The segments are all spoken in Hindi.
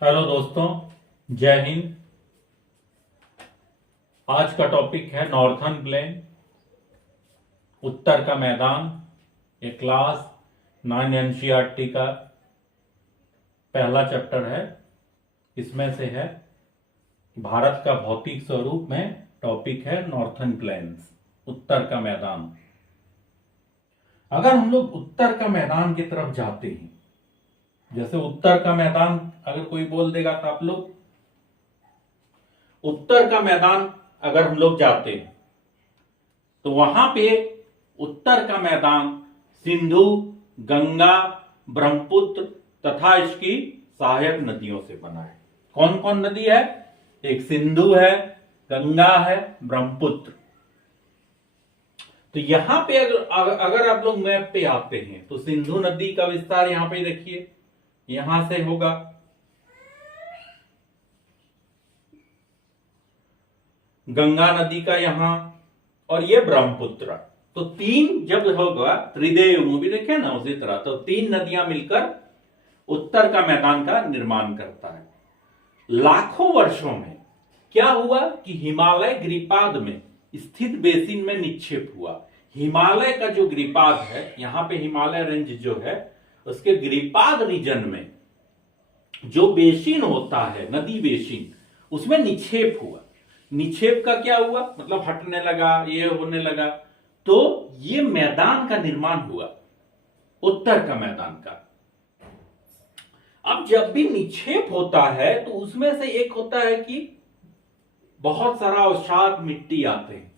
हेलो दोस्तों, जय हिंद। आज का टॉपिक है नॉर्थर्न प्लेन, उत्तर का मैदान। ये क्लास 9 एनसीईआरटी का पहला चैप्टर है। इसमें से है भारत का भौतिक स्वरूप में टॉपिक है नॉर्थर्न प्लेन्स, उत्तर का मैदान। अगर हम लोग उत्तर का मैदान की तरफ जाते हैं, जैसे उत्तर का मैदान अगर कोई बोल देगा तो आप लोग उत्तर का मैदान अगर हम लोग जाते हैं तो वहां पे उत्तर का मैदान सिंधु, गंगा, ब्रह्मपुत्र तथा इसकी सहायक नदियों से बना है। कौन कौन नदी है? एक सिंधु है, गंगा है, ब्रह्मपुत्र। तो यहां पे अगर आप लोग मैप पे आते हैं तो सिंधु नदी का विस्तार यहां पे देखिए, यहां से होगा गंगा नदी का यहां, और ये ब्रह्मपुत्र। तो तीन जब होगा, त्रिदेव मूवी देखे ना, उसी तरह तो तीन नदियां मिलकर उत्तर का मैदान का निर्माण करता है। लाखों वर्षों में क्या हुआ कि हिमालय गिरिपाद में स्थित बेसिन में निक्षेप हुआ। हिमालय का जो गिरिपाद है, यहां पे हिमालय रेंज जो है, उसके गिरिपाद रीजन में जो बेसिन होता है, नदी बेसिन, उसमें निक्षेप हुआ। निक्षेप का क्या हुआ? मतलब हटने लगा, ये होने लगा, तो ये मैदान का निर्माण हुआ, उत्तर का मैदान का। अब जब भी निक्षेप होता है तो उसमें से एक होता है कि बहुत सारा अवसाद मिट्टी आते हैं।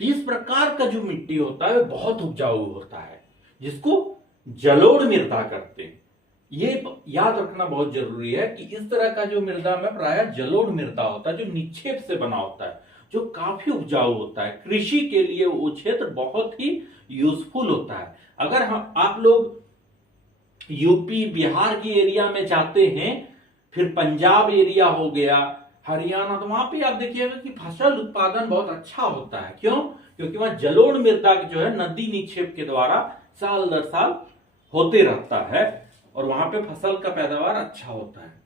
तो इस प्रकार का जो मिट्टी होता है वो बहुत उपजाऊ होता है, जिसको जलोढ़ मृदा करते हैं। ये याद रखना बहुत जरूरी है कि इस तरह का जो मृदा में प्रायः जलोढ़ मृदा होता है, जो निक्षेप से बना होता है, जो काफी उपजाऊ होता है। कृषि के लिए वो क्षेत्र बहुत ही यूजफुल होता है। अगर आप लोग यूपी बिहार की एरिया में जाते हैं, फिर पंजाब एरिया हो गया, हरियाणा, तो वहां पे आप देखिएगा कि फसल उत्पादन बहुत अच्छा होता है। क्यों? क्योंकि वहां जलोढ़ मृदा जो है नदी निक्षेप के द्वारा साल दर साल होते रहता है और वहां पे फसल का पैदावार अच्छा होता है।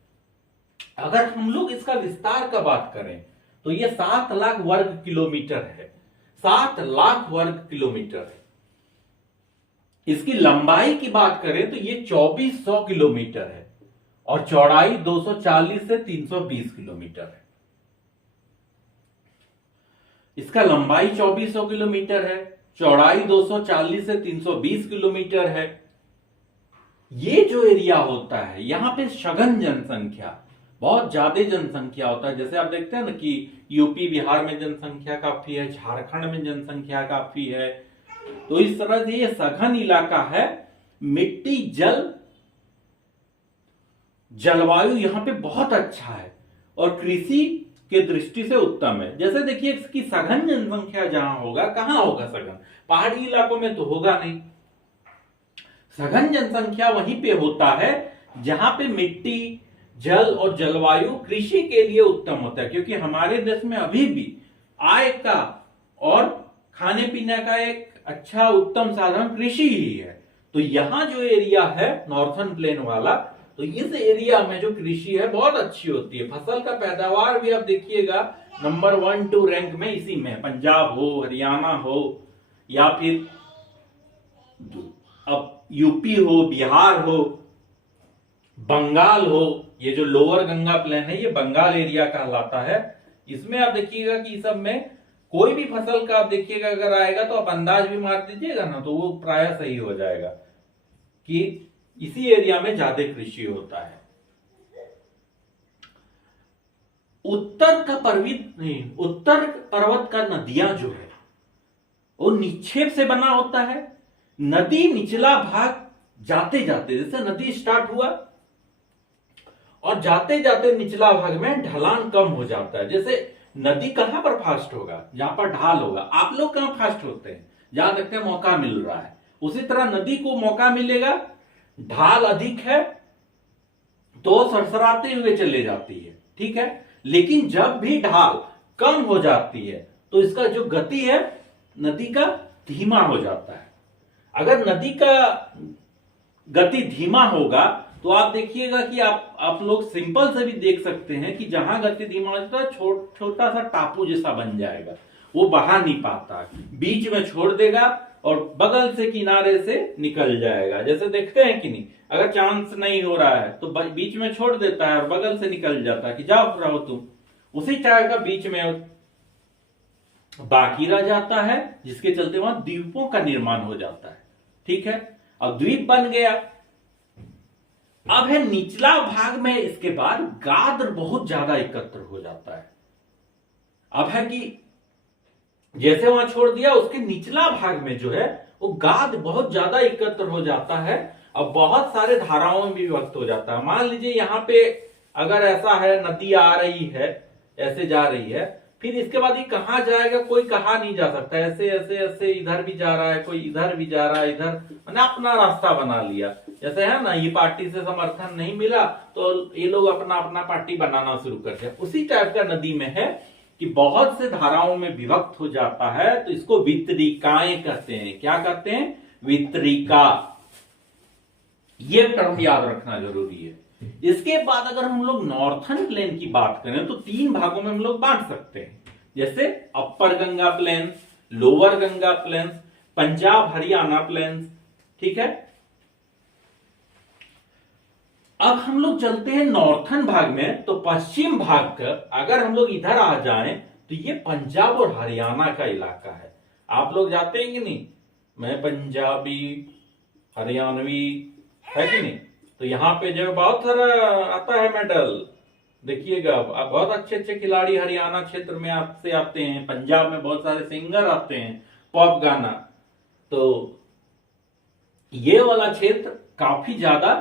अगर हम लोग इसका विस्तार का बात करें तो ये 7 लाख वर्ग किलोमीटर है। 7 लाख वर्ग किलोमीटर है। इसकी लंबाई की बात करें तो ये 2400 किलोमीटर है और चौड़ाई 240 से 320 किलोमीटर है। इसका लंबाई 2400 किलोमीटर है, चौड़ाई 240 से 320 किलोमीटर है। ये जो एरिया होता है, यहां पे सघन जनसंख्या, बहुत ज्यादा जनसंख्या होता है। जैसे आप देखते हैं ना कि यूपी बिहार में जनसंख्या काफी है, झारखंड में जनसंख्या काफी है। तो इस तरह से ये सघन इलाका है। मिट्टी, जल, जलवायु यहां पे बहुत अच्छा है और कृषि के दृष्टि से उत्तम है। जैसे देखिए इसकी सघन जनसंख्या जहां होगा, कहां होगा सघन? पहाड़ी इलाकों में तो होगा नहीं। सघन जनसंख्या वहीं पे होता है जहां पे मिट्टी, जल और जलवायु कृषि के लिए उत्तम होता है। क्योंकि हमारे देश में अभी भी आय का और खाने पीने का एक अच्छा उत्तम साधन कृषि ही है। तो यहां जो एरिया है नॉर्थर्न प्लेन वाला, तो इस एरिया में जो कृषि है बहुत अच्छी होती है। फसल का पैदावार भी आप देखिएगा नंबर 1, 2 रैंक में इसी में, पंजाब हो, हरियाणा हो, या फिर अब यूपी हो, बिहार हो, बंगाल हो। ये जो लोअर गंगा प्लेन है ये बंगाल एरिया कहलाता है। इसमें आप देखिएगा कि सब में कोई भी फसल का आप देखिएगा अगर आएगा तो आप अंदाज भी मार दीजिएगा ना, तो वो प्राय सही हो जाएगा कि इसी एरिया में ज्यादा कृषि होता है। उत्तर पर्वत का नदियां जो है वो निक्षेप से बना होता है। नदी निचला भाग जाते जाते, जैसे नदी स्टार्ट हुआ और जाते जाते निचला भाग में ढलान कम हो जाता है। जैसे नदी कहां पर फास्ट होगा? जहां पर ढाल होगा। आप लोग कहां फास्ट होते हैं? जहां देखते हैं मौका मिल रहा है। उसी तरह नदी को मौका मिलेगा, ढाल अधिक है तो सरसराते हुए चले जाती है, ठीक है। लेकिन जब भी ढाल कम हो जाती है तो इसका जो गति है नदी का धीमा हो जाता है। अगर नदी का गति धीमा होगा तो तो आप देखिएगा कि आप लोग सिंपल से भी देख सकते हैं कि जहां गति धीमा होता है छोटा सा टापू जैसा बन जाएगा, वो बहा नहीं पाता, बीच में छोड़ देगा और बगल से किनारे से निकल जाएगा। जैसे देखते हैं कि नहीं, अगर चांस नहीं हो रहा है तो बीच में छोड़ देता है और बगल से निकल जाता है कि जाओ रहो तुम। उसी तरह का बीच में बाकी रह जाता है, जिसके चलते वहां द्वीपों का निर्माण हो जाता है। ठीक है, अब द्वीप बन गया। अब है निचला भाग में इसके बाद गाद बहुत ज्यादा एकत्र हो जाता है। अब है कि जैसे वहां छोड़ दिया, उसके निचला भाग में जो है वो गाद बहुत ज्यादा एकत्र हो जाता है और बहुत सारे धाराओं में भी विभक्त हो जाता है। मान लीजिए यहां पे अगर ऐसा है, नदी आ रही है, ऐसे जा रही है, फिर इसके बाद ये कहां जाएगा कोई कहा नहीं जा सकता। ऐसे ऐसे ऐसे इधर भी जा रहा है, कोई इधर भी जा रहा है, इधर मैंने अपना रास्ता बना लिया। जैसे है ना, ये पार्टी से समर्थन नहीं मिला तो ये लोग अपना अपना पार्टी बनाना शुरू कर दिया। उसी टाइप का नदी में है कि बहुत से धाराओं में विभक्त हो जाता है, तो इसको वितरिकाएं कहते हैं। क्या कहते हैं? वितरिका। ये टर्म याद रखना जरूरी है। इसके बाद अगर हम लोग नॉर्थन प्लेन की बात करें तो 3 भागों में हम लोग बांट सकते हैं, जैसे upper Ganga plains, lower Ganga plains, Punjab Haryana plains. ठीक है, अब हम लोग चलते हैं नॉर्थन भाग में। तो पश्चिम भाग का अगर हम लोग इधर आ जाएं तो ये पंजाब और हरियाणा का इलाका है। आप लोग जाते हैं कि नहीं, मैं पंजाबी हरियाणवी है कि नहीं, तो यहाँ पे जो बहुत सारा आता है मेडल, देखिएगा आप बहुत अच्छे अच्छे खिलाड़ी हरियाणा क्षेत्र में आपसे आते हैं, पंजाब में बहुत सारे सिंगर आते हैं पॉप गाना। तो ये वाला क्षेत्र काफी ज्यादा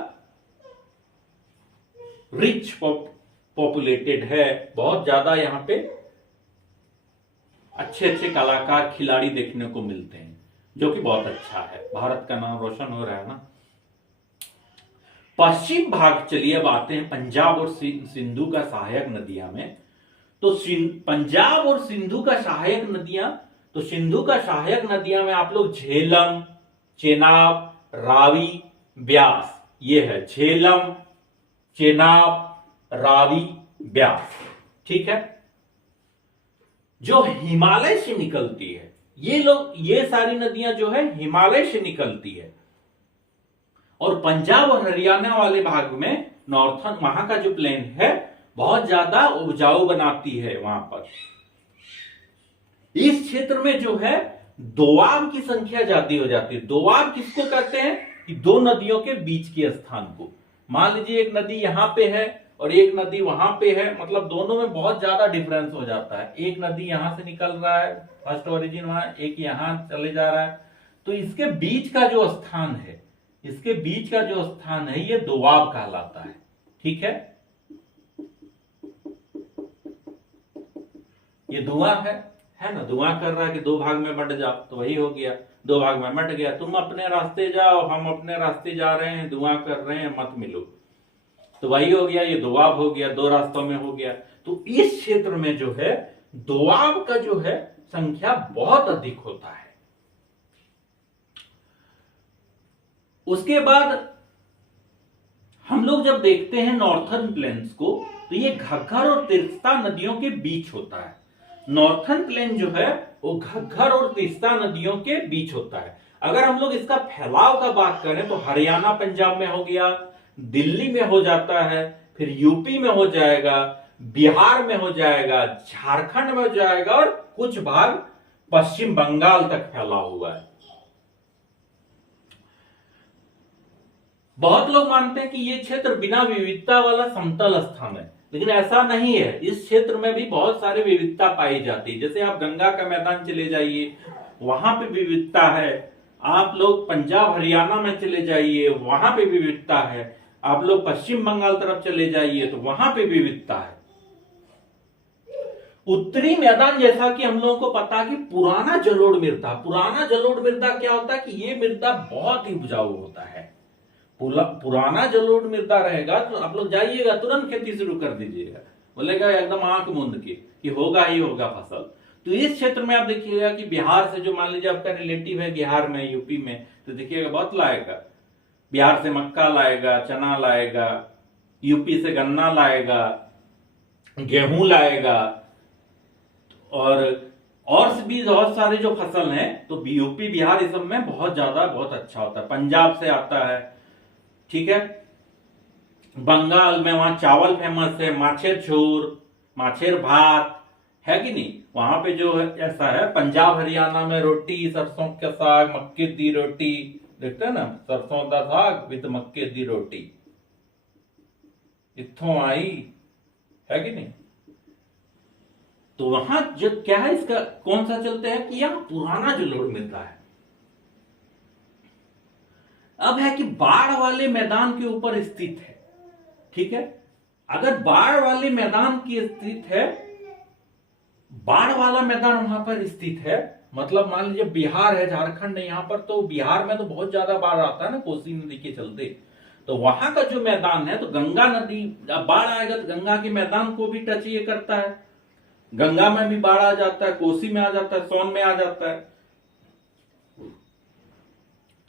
रिच पॉपुलेटेड है, बहुत ज्यादा यहाँ पे अच्छे अच्छे कलाकार खिलाड़ी देखने को मिलते हैं, जो कि बहुत अच्छा है, भारत का नाम रोशन हो रहा है ना। पश्चिम भाग चलिए अब आते हैं पंजाब और सिंधु का सहायक नदियां में। तो पंजाब और सिंधु का सहायक नदियां, तो सिंधु का सहायक नदियां में आप लोग झेलम, चेनाब, रावी, ब्यास, ये है झेलम, चेनाब, रावी, ब्यास। ठीक है, जो हिमालय से निकलती है, ये सारी नदियां जो है हिमालय से निकलती है। और पंजाब और हरियाणा वाले भाग में नॉर्थन, वहां का जो प्लेन है बहुत ज्यादा उपजाऊ बनाती है। वहां पर इस क्षेत्र में जो है दोआब की संख्या ज्यादा हो जाती है। दोआब किसको कहते हैं? कि दो नदियों के बीच के स्थान को। मान लीजिए एक नदी यहां पे है और एक नदी वहां पे है, मतलब दोनों में बहुत ज्यादा डिफरेंस हो जाता है। एक नदी यहां से निकल रहा है, फर्स्ट ओरिजिन वहां, एक यहां चले जा रहा है, तो इसके बीच का जो स्थान है, इसके बीच का जो स्थान है ये दोआब कहलाता है। ठीक है, ये धुआं है ना, धुआं कर रहा है कि 2 भाग में बंट जाओ, तो वही हो गया, 2 भाग में बंट गया। तुम अपने रास्ते जाओ, हम अपने रास्ते जा रहे हैं, धुआं कर रहे हैं, मत मिलो, तो वही हो गया, ये दोआब हो गया, 2 रास्तों में हो गया। तो इस क्षेत्र में जो है दोआब का जो है संख्या बहुत अधिक होता है। उसके बाद हम लोग जब देखते हैं नॉर्थन प्लेन्स को, तो ये घग्गर और तिस्ता नदियों के बीच होता है। नॉर्थन प्लेन जो है वो घग्गर और तिस्ता नदियों के बीच होता है। अगर हम लोग इसका फैलाव का बात करें तो हरियाणा पंजाब में हो गया, दिल्ली में हो जाता है, फिर यूपी में हो जाएगा, बिहार में हो जाएगा, झारखंड में हो जाएगा और कुछ भाग पश्चिम बंगाल तक फैला हुआ है। बहुत लोग मानते हैं कि ये क्षेत्र बिना विविधता वाला समतल स्थान है, लेकिन ऐसा नहीं है। इस क्षेत्र में भी बहुत सारी विविधता पाई जाती है। जैसे आप गंगा का मैदान चले जाइए, वहां पे विविधता है। आप लोग पंजाब हरियाणा में चले जाइए, वहां पे विविधता है। आप लोग पश्चिम बंगाल तरफ चले जाइए तो वहां पे विविधता है। उत्तरी मैदान, जैसा कि हम लोगों को पता कि पुराना जलोढ़ मृदा, पुराना जलोढ़ मृदा क्या होता है कि ये मृदा बहुत ही उपजाऊ होता है। पुराना जलोढ़ मृदा रहेगा तो आप लोग जाइएगा, तुरंत खेती शुरू कर दीजिएगा, बोलेगा एकदम आंख मूंद के कि होगा ही होगा फसल। तो इस क्षेत्र में आप देखिएगा कि बिहार से जो मान लीजिए आपका रिलेटिव है बिहार में, यूपी में, तो देखिएगा बहुत लाएगा। बिहार से मक्का लाएगा, चना लाएगा, यूपी से गन्ना लाएगा, गेहूं लाएगा, और भी बहुत सारे जो फसल हैं, तो यूपी बिहार इस सब में बहुत ज्यादा बहुत अच्छा होता है। पंजाब से आता है, ठीक है। बंगाल में वहां चावल फेमस है, माछेर छोर, माछेर भात, है कि नहीं। वहां पे जो है ऐसा है। पंजाब हरियाणा में रोटी सरसों का साग, मक्के दी रोटी, देखते हैं ना, सरसों का साग विद मक्के दी रोटी, इत्थों आई, है कि नहीं। तो वहां जो क्या है, इसका कौन सा चलता है कि यहां पुराना जो लोड मिलता है। अब है कि बाढ़ वाले मैदान के ऊपर स्थित है, ठीक है। अगर बाढ़ वाले मैदान की स्थित है, बाढ़ वाला मैदान वहां पर स्थित है, मतलब मान लीजिए बिहार है, झारखंड है, यहां पर तो बिहार में तो बहुत ज्यादा बाढ़ आता है ना कोसी नदी के चलते। तो वहां का जो मैदान है, तो गंगा नदी, अब बाढ़ आएगा तो गंगा के मैदान को भी टच ये करता है। गंगा में भी बाढ़ आ जाता है, कोसी में आ जाता है, सोन में आ जाता है।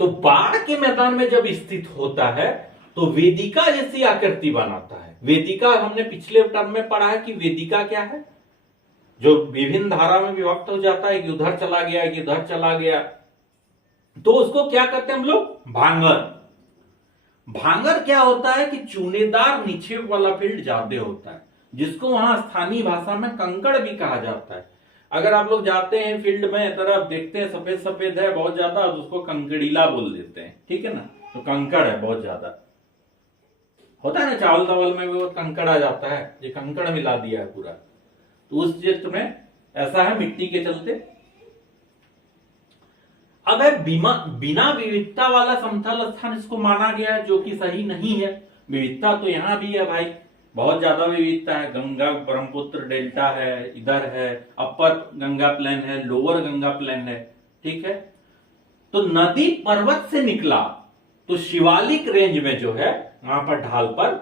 तो बाढ़ के मैदान में जब स्थित होता है तो वेदिका जैसी आकृति बनाता है। वेदिका हमने पिछले टर्म में पढ़ा है कि वेदिका क्या है, जो विभिन्न धारा में विभक्त हो जाता है, कि उधर चला गया, कि उधर चला गया। तो उसको क्या कहते हैं हम लोग, भांगर। भांगर क्या होता है कि चूनेदार निक्षेप वाला फील्ड ज्यादा होता है, जिसको वहां स्थानीय भाषा में कंकड़ भी कहा जाता है। अगर आप लोग जाते हैं फील्ड में तरफ, देखते हैं सफेद सफेद है बहुत ज्यादा, तो उसको कंकड़ीला बोल देते हैं, ठीक है ना। तो कंकड़ है बहुत ज्यादा, होता है ना चावल दावल में भी वो कंकड़ आ जाता है, ये कंकड़ मिला दिया है पूरा। तो उस क्षेत्र में ऐसा है मिट्टी के चलते। अगर बिना विविधता वाला समतल स्थान इसको माना गया है, जो कि सही नहीं है। विविधता तो यहां भी है भाई, बहुत ज्यादा विविधता है। गंगा ब्रह्मपुत्र डेल्टा है, इधर है अपर गंगा प्लेन है, लोअर गंगा प्लेन है, ठीक है। तो नदी पर्वत से निकला तो शिवालिक रेंज में जो है वहां पर ढाल पर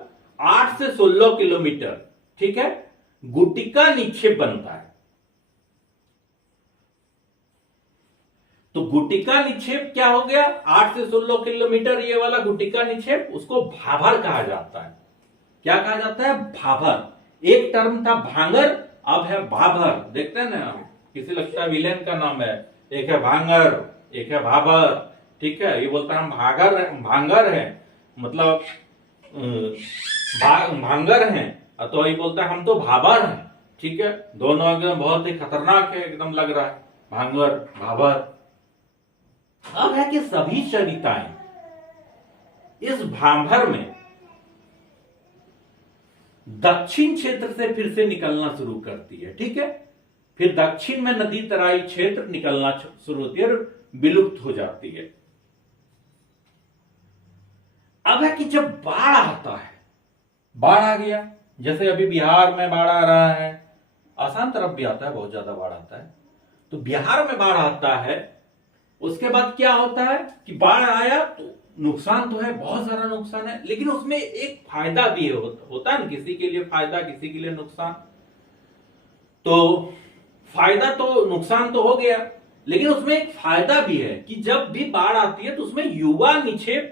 8 से 16 किलोमीटर, ठीक है, गुटिका निक्षेप बनता है। तो गुटिका निक्षेप क्या हो गया, 8 से 16 किलोमीटर ये वाला गुटिका निक्षेप, उसको भाभर कहा जाता है। क्या कहा जाता है, भाभर। एक टर्म था भांगर, अब है भाभर। देखते हैं ना, किसी लगता है विलेन का नाम है, एक है भांगर, एक है भाभर, ठीक है। ये बोलता है हम भांगर है, मतलब भांगर हैं, तो ये बोलता है हम तो भाबर हैं, ठीक है। दोनों एकदम बहुत ही खतरनाक है, एकदम लग रहा है, भांगर भाबर। अब है कि सभी सरिताएं इस भांभर में दक्षिण क्षेत्र से फिर से निकलना शुरू करती है, ठीक है। फिर दक्षिण में नदी तराई क्षेत्र निकलना शुरू होती है और विलुप्त हो जाती है। अब है कि जब बाढ़ आता है, बाढ़ आ गया, जैसे अभी बिहार में बाढ़ आ रहा है, आसाम तरफ भी आता है, बहुत ज्यादा बाढ़ आता है। तो बिहार में बाढ़ आता है, उसके बाद क्या होता है कि बाढ़ आया तो नुकसान तो है, बहुत सारा नुकसान है, लेकिन उसमें एक फायदा भी होता है ना, किसी के लिए फायदा, किसी के लिए नुकसान। तो फायदा तो, नुकसान तो हो गया, लेकिन उसमें एक फायदा भी है कि जब भी बाढ़ आती है तो उसमें युवा निक्षेप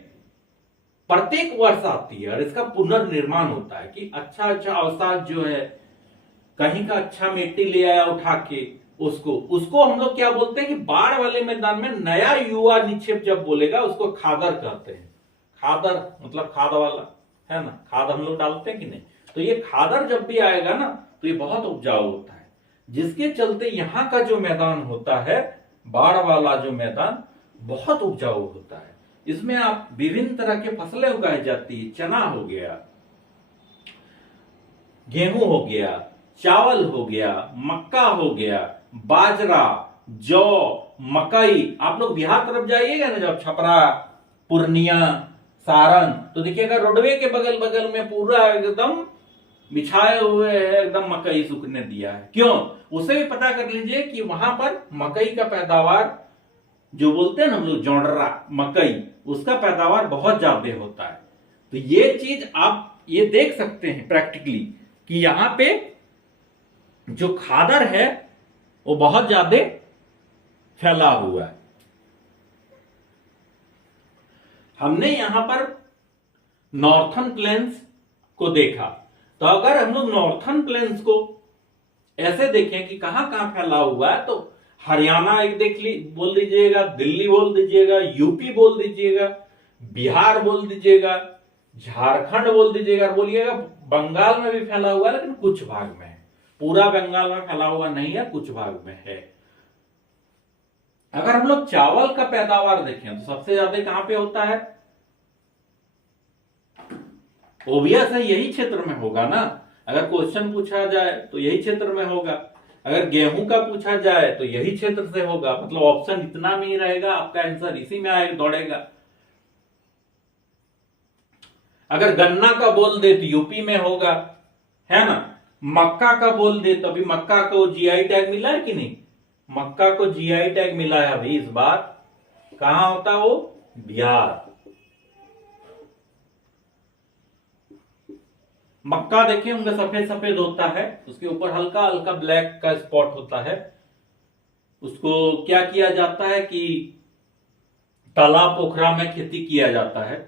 प्रत्येक वर्ष आती है और इसका पुनर्निर्माण होता है कि अच्छा अच्छा अवसाद जो है, कहीं का अच्छा मिट्टी ले आया उठा के, उसको हम लोग क्या बोलते हैं कि बाढ़ वाले मैदान में नया युवा निक्षेप जब बोलेगा उसको खादर कहते हैं। खादर मतलब खाद वाला, है ना, खाद हम लोग डालते हैं कि नहीं। तो ये खादर जब भी आएगा ना तो ये बहुत उपजाऊ होता है, जिसके चलते यहाँ का जो मैदान होता है, बाढ़ वाला जो मैदान, बहुत उपजाऊ होता है। इसमें आप विभिन्न तरह के फसलें उगाई जाती है, चना हो गया, गेहूं हो गया, चावल हो गया, मक्का हो गया, बाजरा, जौ, मकई। आप लोग बिहार तरफ जाइएगा ना, जब छपरा, पूर्णिया, सारण, तो देखिएगा रोडवे के बगल बगल में पूरा एकदम बिछाए हुए है, एकदम मकई सूखने दिया है। क्यों, उसे भी पता कर लीजिए कि वहां पर मकई का पैदावार, जो बोलते हैं ना हम लोग जौंडरा मकई, उसका पैदावार बहुत ज्यादा होता है। तो ये चीज आप ये देख सकते हैं प्रैक्टिकली कि यहां पे जो खादर है वो बहुत ज्यादा फैला हुआ है। हमने यहां पर नॉर्थन प्लेन्स को देखा। तो अगर हम लोग नॉर्थन प्लेन्स को ऐसे देखें कि कहां कहां फैला हुआ है, तो हरियाणा एक बोल दीजिएगा, दिल्ली बोल दीजिएगा, यूपी बोल दीजिएगा, बिहार बोल दीजिएगा, झारखंड बोल दीजिएगा, और बोलिएगा बंगाल में भी फैला हुआ है, लेकिन कुछ भाग में है। पूरा बंगाल में फैला हुआ नहीं है, कुछ भाग में है। अगर हम लोग चावल का पैदावार देखें तो सबसे ज्यादा कहां पे होता है? ओबियस है, यही क्षेत्र में होगा ना। अगर क्वेश्चन पूछा जाए तो यही क्षेत्र में होगा। अगर गेहूं का पूछा जाए तो यही क्षेत्र से होगा। मतलब ऑप्शन इतना में ही रहेगा, आपका आंसर इसी में आएगा, दौड़ेगा। अगर गन्ना का बोल दे तो यूपी में होगा, है ना। मक्का का बोल दे तो अभी मक्का को जीआई टैग मिला है कि नहीं? मक्का को जीआई टैग मिला है अभी इस बार। कहां होता है वो? बिहार। मक्का देखिए उनका सफेद सफेद होता है, उसके ऊपर हल्का हल्का ब्लैक का स्पॉट होता है। उसको क्या किया जाता है कि तालाब पोखरा में खेती किया जाता है।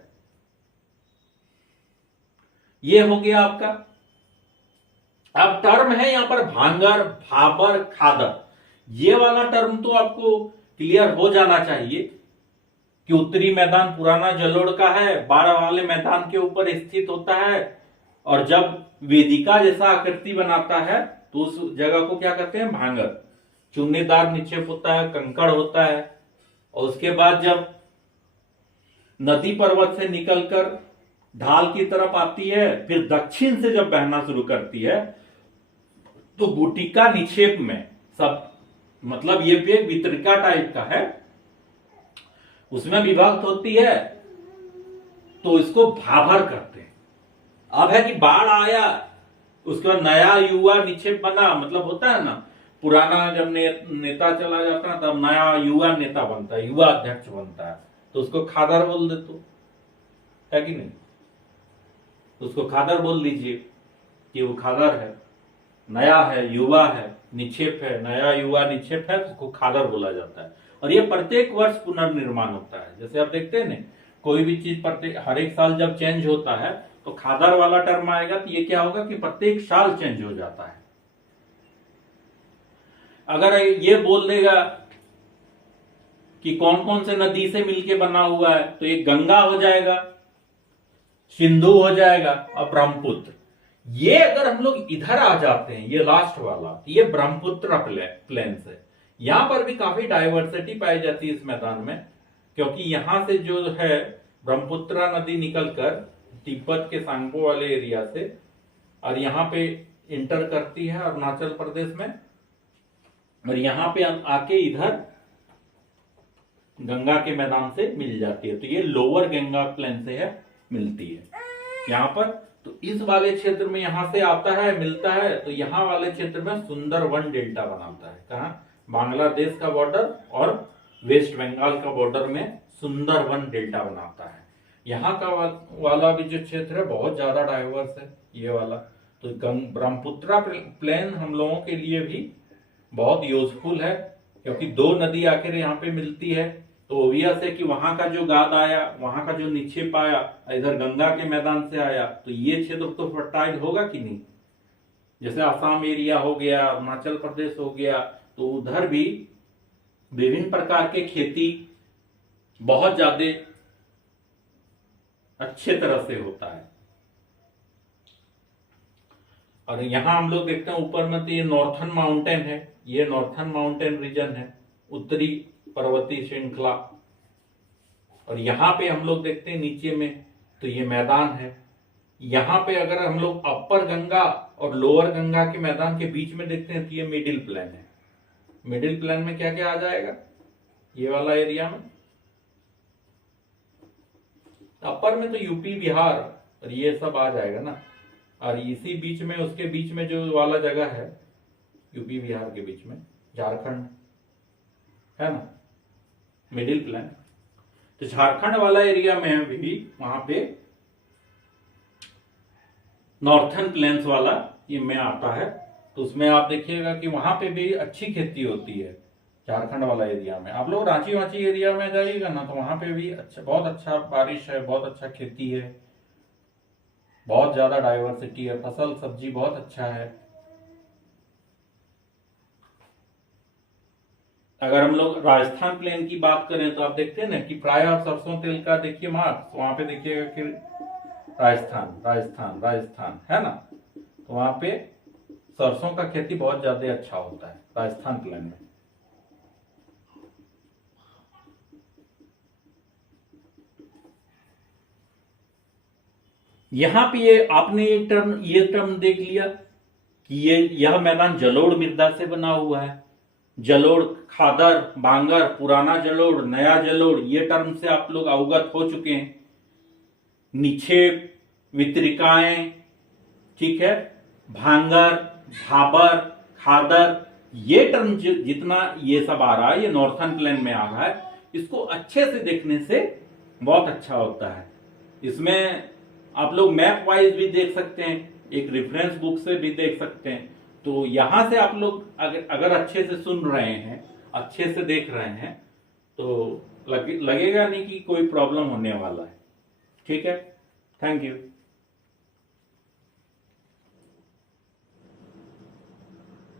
ये हो गया आपका। अब टर्म है यहां पर भांगर, भाबर, खादर। ये वाला टर्म तो आपको क्लियर हो जाना चाहिए कि उत्तरी मैदान पुराना जलोढ़ का है, बाढ़ वाले मैदान के ऊपर स्थित होता है, और जब वेदिका जैसा आकृति बनाता है तो उस जगह को क्या कहते हैं? भांगर। चुन्नीदार निक्षेप होता है, कंकड़ होता है, और उसके बाद जब नदी पर्वत से निकलकर ढाल की तरफ आती है, फिर दक्षिण से जब बहना शुरू करती है, तो गुटिका निक्षेप में सब, मतलब ये भी एक वितरिका टाइप का है, उसमें विभक्त होती है, तो इसको भाभर करते हैं। अब है कि बाढ़ आया, उसके बाद नया युवा निक्षेप बना, मतलब होता है ना, पुराना जब नेता चला जाता है तब नया युवा नेता बनता है, युवा अध्यक्ष बनता है, तो उसको खादर बोल दे, तो है कि नहीं? उसको खादर बोल दीजिए कि वो खादर है, नया है, युवा है, निक्षेप है, नया युवा निक्षेप है, उसको खादर बोला जाता है। और ये प्रत्येक वर्ष पुनर्निर्माण होता है। जैसे आप देखते हैं ना, कोई भी चीज प्रत्येक हर एक साल जब चेंज होता है तो खादर वाला टर्म आएगा, तो ये क्या होगा कि प्रत्येक साल चेंज हो जाता है। अगर ये बोल देगा कि कौन कौन से नदी से मिलके बना हुआ है, तो ये गंगा हो जाएगा, सिंधु हो जाएगा और ब्रह्मपुत्र। ये अगर हम लोग इधर आ जाते हैं, ये लास्ट वाला, ये ब्रह्मपुत्र प्लेन है। यहां पर भी काफी डाइवर्सिटी पाई जाती है इस मैदान में, क्योंकि यहां से जो है ब्रह्मपुत्रा नदी निकलकर तिब्बत के सांगपो वाले एरिया से, और यहां पे इंटर करती है अरुणाचल प्रदेश में, और यहां पे आके इधर गंगा के मैदान से मिल जाती है। तो ये लोअर गंगा प्लेन से है, मिलती है यहां पर। तो इस वाले क्षेत्र में यहां से आता है, मिलता है, तो यहां वाले क्षेत्र में सुंदरवन डेल्टा बनाता है। कहां? बांग्लादेश का बॉर्डर और वेस्ट बंगाल का बॉर्डर में सुंदरवन डेल्टा बनाता है। यहाँ का वाला भी जो क्षेत्र है बहुत ज्यादा डाइवर्स है, ये वाला। तो ब्रह्मपुत्रा प्लेन हम लोगों के लिए भी बहुत यूजफुल है, क्योंकि दो नदी आकर यहाँ पे मिलती है। तो ओबियस है कि वहां का जो गाद आया, वहां का जो निक्षेप आया, इधर गंगा के मैदान से आया, तो ये क्षेत्र तो फर्टाइल होगा कि नहीं। जैसे आसाम एरिया हो गया, अरुणाचल प्रदेश हो गया, तो उधर भी विभिन्न प्रकार के खेती बहुत ज्यादा अच्छे तरह से होता है। और यहां हम लोग देखते हैं ऊपर में, तो ये नॉर्थन माउंटेन है, ये नॉर्थन माउंटेन रीजन है, उत्तरी पर्वतीय श्रृंखला। और यहां पे हम लोग देखते हैं नीचे में, तो ये मैदान है। यहां पे अगर हम लोग अपर गंगा और लोअर गंगा के मैदान के बीच में देखते हैं, तो ये मिडिल प्लेन है। मिडिल प्लेन में क्या क्या आ जाएगा? ये वाला एरिया में अपर में तो यूपी, बिहार और ये सब आ जाएगा ना। और इसी बीच में, उसके बीच में जो वाला जगह है यूपी बिहार के बीच में, झारखंड है ना, मिडिल प्लेन। तो झारखंड वाला एरिया में भी वहां पे नॉर्थन प्लेन्स वाला ये में आता है। तो उसमें आप देखिएगा कि वहां पे भी अच्छी खेती होती है, झारखंड वाला एरिया में। आप लोग रांची वांची एरिया में जाइएगा ना तो वहां पे भी अच्छा, बहुत अच्छा बारिश है, बहुत अच्छा खेती है, बहुत ज्यादा डाइवर्सिटी है, फसल सब्जी बहुत अच्छा है। अगर हम लोग राजस्थान प्लेन की बात करें तो आप देखते हैं ना कि प्राय आप सरसों तेल का देखिए मार्क्स, वहां पे देखिएगा कि राजस्थान राजस्थान राजस्थान है ना, तो वहां पे सरसों का खेती बहुत ज्यादा अच्छा होता है राजस्थान प्लेन में। यहां पे आपने ये टर्म देख लिया कि यह मैदान जलोढ़ मृदा से बना हुआ है। जलोढ़, खादर, बांगर, पुराना जलोढ़, नया जलोढ़, ये टर्म से आप लोग अवगत हो चुके हैं। निक्षेप, वितरिकाएं, ठीक है, भांगर, भाबर, खादर, ये टर्म जितना ये सब आ रहा है, ये नॉर्थर्न प्लेन में आ रहा है। इसको अच्छे से देखने से बहुत अच्छा होता है। इसमें आप लोग मैप वाइज भी देख सकते हैं, एक रेफरेंस बुक से भी देख सकते हैं। तो यहां से आप लोग अगर अच्छे से सुन रहे हैं, अच्छे से देख रहे हैं, तो लगेगा नहीं कि कोई प्रॉब्लम होने वाला है। ठीक है, थैंक यू।